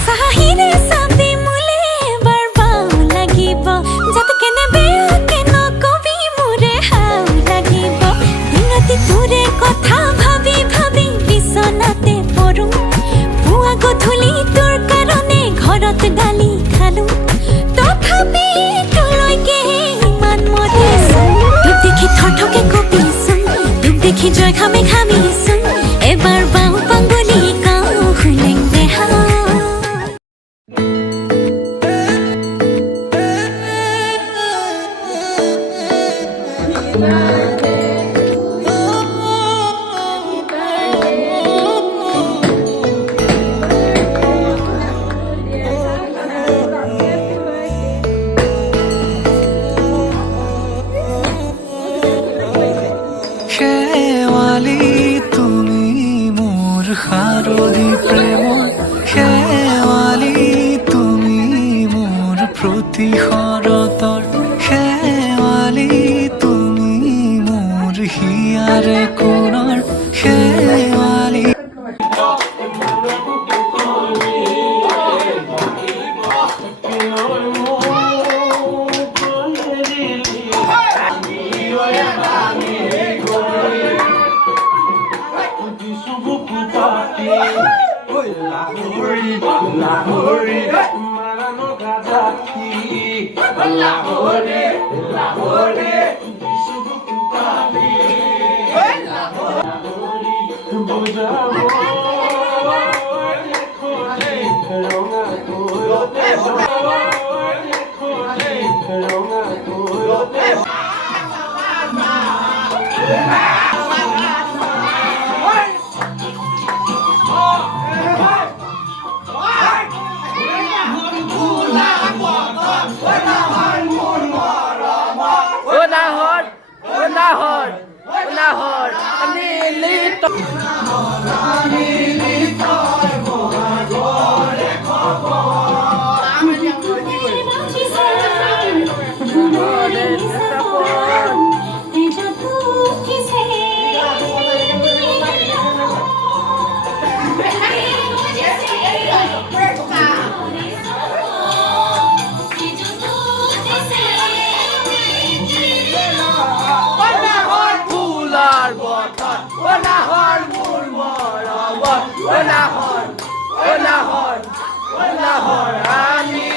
চাহিৰে চাবি মোলে এবাৰ বাও লাগিব যাত কেনেবে কেন কবি মোৰে হাও লাগিব দিনতি তোৰে কথা ভাবি ভাবি বিছনাতে পৰো পুৱা গধূলি তোৰ কাৰণে ঘৰত গালি খালো তথাপি তোলৈকে ইমান মৰিছো তোক দেখি থৰথকে কঁপিছো তোক দেখি জয় খামে খামিছো এবাৰ বাও পাঙ্গলি কাও খুলেং দেহা শাৰদী প্ৰেমৰ শেৱালি তুমি মোৰ প্ৰতি শৰতৰ শেৱালি তুমি মোৰ হিয়াৰে কোণৰ শেৱালি Lahore, Marano Gazaki, Lahore, Lahore, Subukupali, Lahore, Bujamo, Nahor, Anilito. Nahor, Nahor, Nahor, Ani.